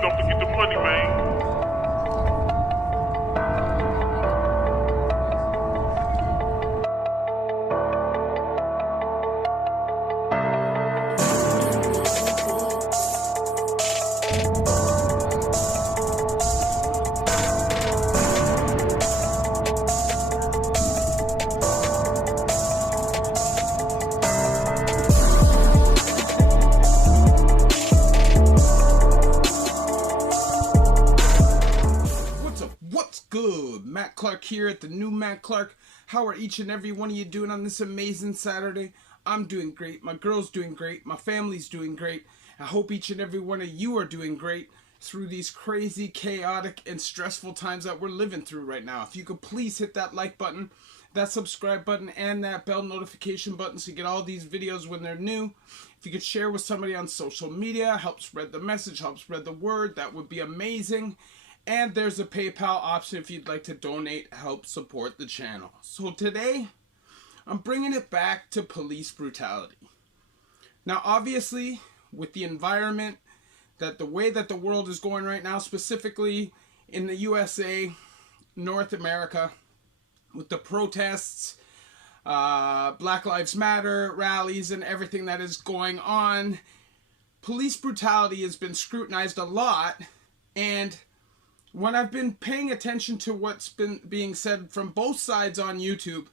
don't forget the money, man. What's good? Matt Clark here at the new Matt Clark. How are each and every one of you doing on this amazing Saturday? I'm doing great. My girl's doing great. My family's doing great. I hope each and every one of you are doing great through these crazy, chaotic, and stressful times that we're living through right now. If you could please hit that like button, that subscribe button, and that bell notification button so you get all these videos when they're new. If you could share with somebody on social media, help spread the message, help spread the word, that would be amazing. And there's a PayPal option if you'd like to donate, help support the channel. So today, I'm bringing it back to police brutality. Now, obviously, with the environment, that the way that the world is going right now, specifically in the USA, North America, with the protests, Black Lives Matter rallies, and everything that is going on, police brutality has been scrutinized a lot. And when I've been paying attention to what's been being said from both sides on YouTube,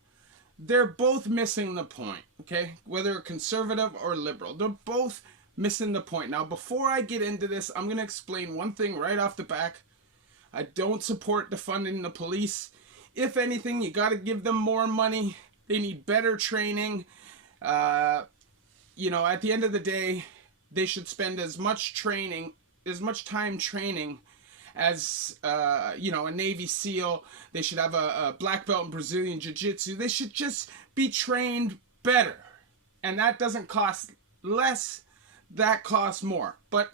they're both missing the point, okay? Whether conservative or liberal, they're both missing the point. Now, before I get into this, I'm going to explain one thing right off the back. I don't support defunding the police. If anything, you got to give them more money. They need better training. At the end of the day, they should spend as much time training as a Navy SEAL. They should have a black belt in Brazilian Jiu-Jitsu. They should just be trained better. And that doesn't cost less, that costs more. But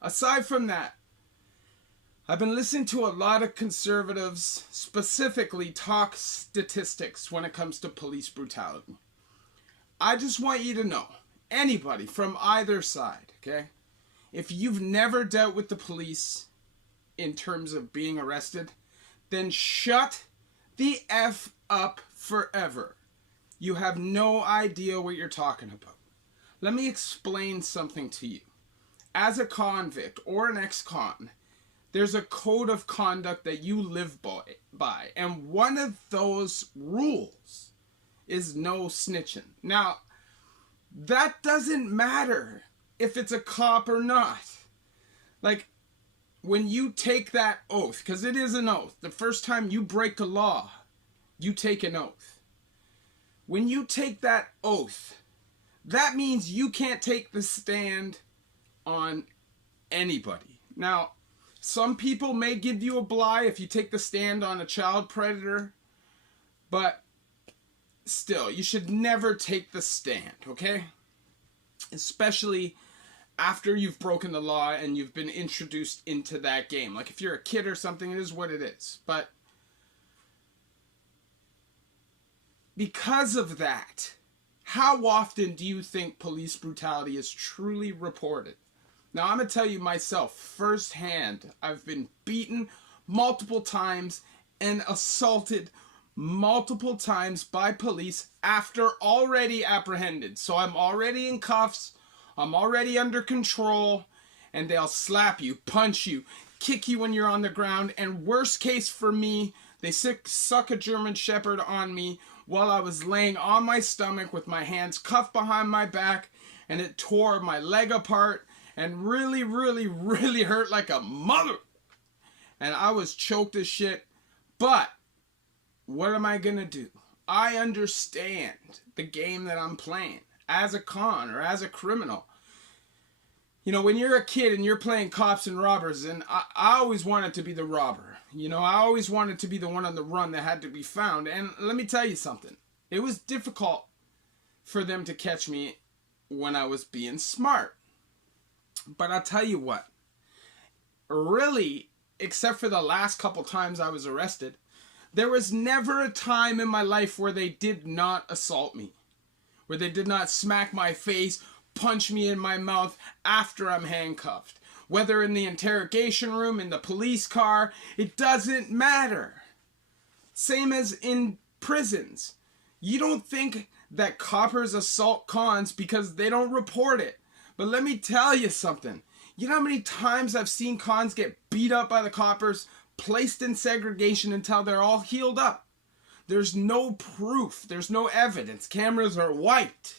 aside from that, I've been listening to a lot of conservatives specifically talk statistics when it comes to police brutality. I just want you to know, anybody from either side, okay? If you've never dealt with the police in terms of being arrested, then shut the F up forever. You have no idea what you're talking about. Let me explain something to you. As a convict or an ex-con, there's a code of conduct that you live by. And one of those rules is no snitching. Now, that doesn't matter if it's a cop or not. Like, when you take that oath, because it is an oath, the first time you break a law, you take an oath. When you take that oath, that means you can't take the stand on anybody. Now, some people may give you a bly if you take the stand on a child predator, but still, you should never take the stand, okay? Especially after you've broken the law and you've been introduced into that game. Like if you're a kid or something, it is what it is. But because of that, how often do you think police brutality is truly reported? Now, I'm going to tell you myself firsthand, I've been beaten multiple times and assaulted multiple times by police after already apprehended. So I'm already in cuffs, I'm already under control, and they'll slap you, punch you, kick you when you're on the ground, and worst case for me, they suck a German Shepherd on me while I was laying on my stomach with my hands cuffed behind my back, and it tore my leg apart and really, really, really hurt like a mother. And I was choked as shit, but what am I gonna do? I understand the game that I'm playing as a con or as a criminal. You know, when you're a kid and you're playing cops and robbers, and I always wanted to be the robber. You know, I always wanted to be the one on the run that had to be found. And let me tell you something. It was difficult for them to catch me when I was being smart. But I'll tell you what. Really, except for the last couple times I was arrested, there was never a time in my life where they did not assault me. Where they did not smack my face, punch me in my mouth after I'm handcuffed. whether in the interrogation room, in the police car, it doesn't matter. Same as in prisons. You don't think that coppers assault cons because they don't report it. But let me tell you something. You know how many times I've seen cons get beat up by the coppers, placed in segregation until they're all healed up? There's no proof. There's no evidence. Cameras are wiped.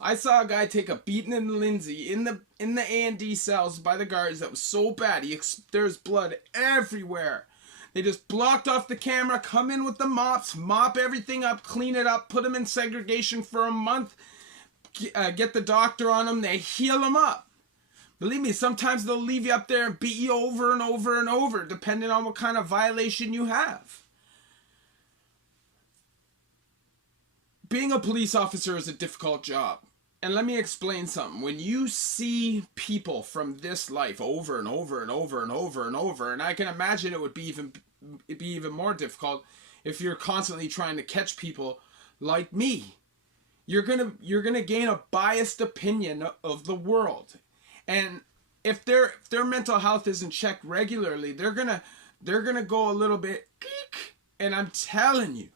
I saw a guy take a beating in Lindsay in the A&D cells by the guards that was so bad. There's blood everywhere. They just blocked off the camera, come in with the mops, mop everything up, clean it up, put them in segregation for a month, get the doctor on them, they heal them up. Believe me, sometimes they'll leave you up there and beat you over and over and over, depending on what kind of violation you have. Being a police officer is a difficult job. And let me explain something. When you see people from this life over and over and over and over and over, and I can imagine it'd be even more difficult if you're constantly trying to catch people like me. You're gonna gain a biased opinion of the world. And if their mental health isn't checked regularly, they're gonna go a little bit geek. And I'm telling you,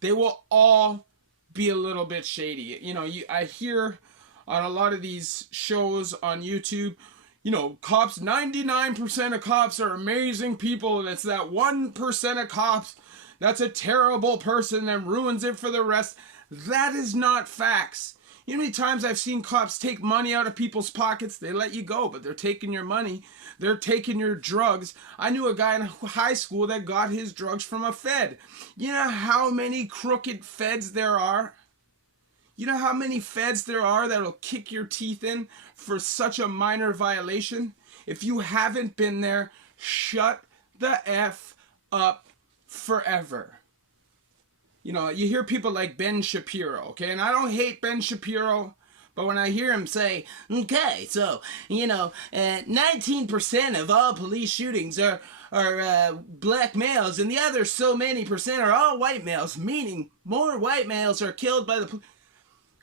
they will all be a little bit shady. You know, I hear on a lot of these shows on YouTube, you know, cops, 99% of cops are amazing people, and it's that 1% of cops that's a terrible person and ruins it for the rest. That is not facts. You know how many times I've seen cops take money out of people's pockets? They let you go, but they're taking your money. They're taking your drugs. I knew a guy in high school that got his drugs from a Fed. You know how many crooked Feds there are? You know how many Feds there are that'll kick your teeth in for such a minor violation? If you haven't been there, shut the F up forever. You know, you hear people like Ben Shapiro, okay? And I don't hate Ben Shapiro, but when I hear him say, okay, so, you know, 19% of all police shootings are black males, and the other so many percent are all white males, meaning more white males are killed by the police.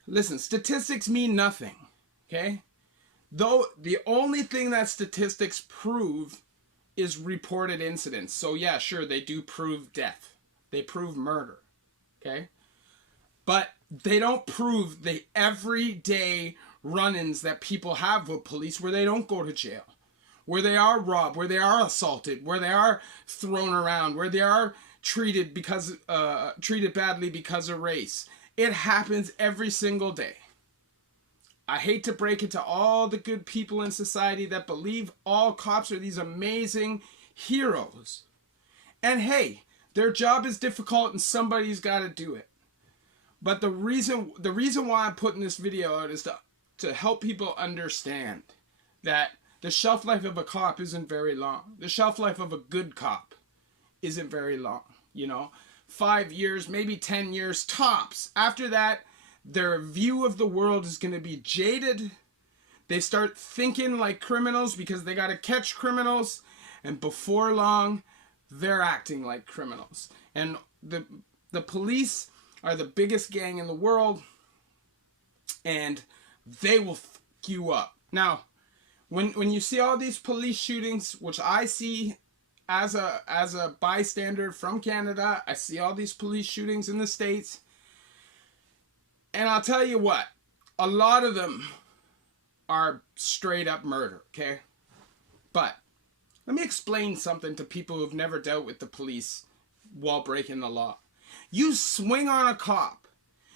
Listen, statistics mean nothing, okay? Though the only thing that statistics prove is reported incidents. So yeah, sure, they do prove death. They prove murder. Okay? But they don't prove the everyday run-ins that people have with police where they don't go to jail, where they are robbed, where they are assaulted, where they are thrown around, where they are treated badly because of race. It happens every single day. I hate to break it to all the good people in society that believe all cops are these amazing heroes. And hey, their job is difficult and somebody's got to do it. But the reason why I'm putting this video out is to help people understand that the shelf life of a cop isn't very long. The shelf life of a good cop isn't very long. You know, 5 years, maybe 10 years tops. After that, their view of the world is going to be jaded. They start thinking like criminals because they got to catch criminals. And before long, they're acting like criminals. And the police are the biggest gang in the world, and they will fuck you up. Now, when you see all these police shootings, which I see as a bystander from Canada, I see all these police shootings in the States, and I'll tell you what, a lot of them are straight up murder, okay? But let me explain something to people who've never dealt with the police while breaking the law. You swing on a cop.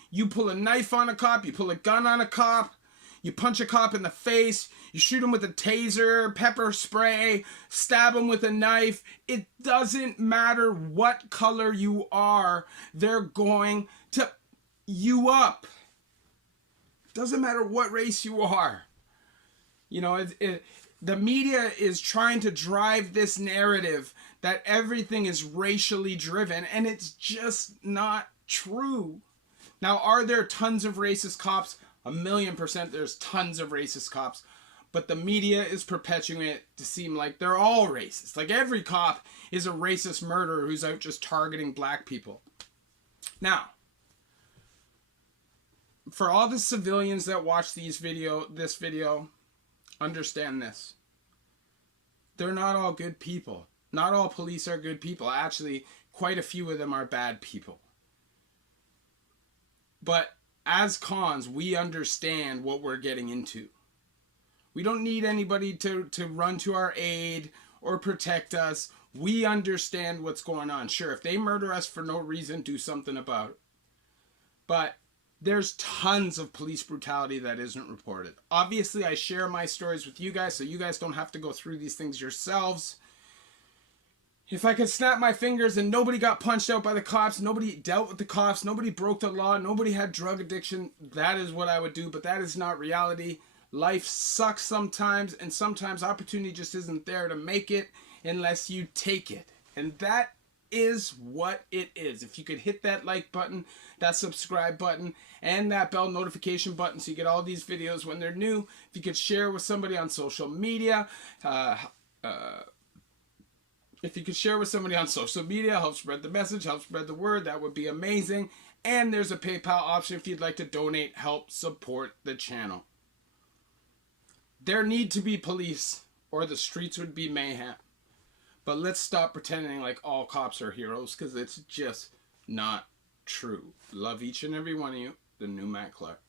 You pull a knife on a cop. You pull a gun on a cop. You punch a cop in the face. You shoot him with a taser, pepper spray, stab him with a knife. It doesn't matter what color you are. They're going to you up. It doesn't matter what race you are. You know, the media is trying to drive this narrative that everything is racially driven, and it's just not true. Now, are there tons of racist cops? 1,000,000% there's tons of racist cops. But the media is perpetuating it to seem like they're all racist. Like every cop is a racist murderer who's out just targeting black people. Now, for all the civilians that watch this video, understand this. they're not all good people. Not all police are good people. Actually, quite a few of them are bad people. But as cons, we understand what we're getting into. We don't need anybody to run to our aid or protect us. We understand what's going on. Sure, if they murder us for no reason, do something about it. But there's tons of police brutality that isn't reported. Obviously, I share my stories with you guys so you guys don't have to go through these things yourselves. If I could snap my fingers and nobody got punched out by the cops, nobody dealt with the cops, nobody broke the law, nobody had drug addiction, that is what I would do, but that is not reality. Life sucks sometimes, and sometimes opportunity just isn't there to make it unless you take it. And that is what it is. If you could hit that like button, that subscribe button, and that bell notification button so you get all these videos when they're new. If you could share with somebody on social media, if you could share with somebody on social media, help spread the message, help spread the word, that would be amazing. And there's a PayPal option if you'd like to donate, help support the channel. There need to be police or the streets would be mayhem. But let's stop pretending like all cops are heroes, because it's just not true. Love each and every one of you. The new Matt Clark.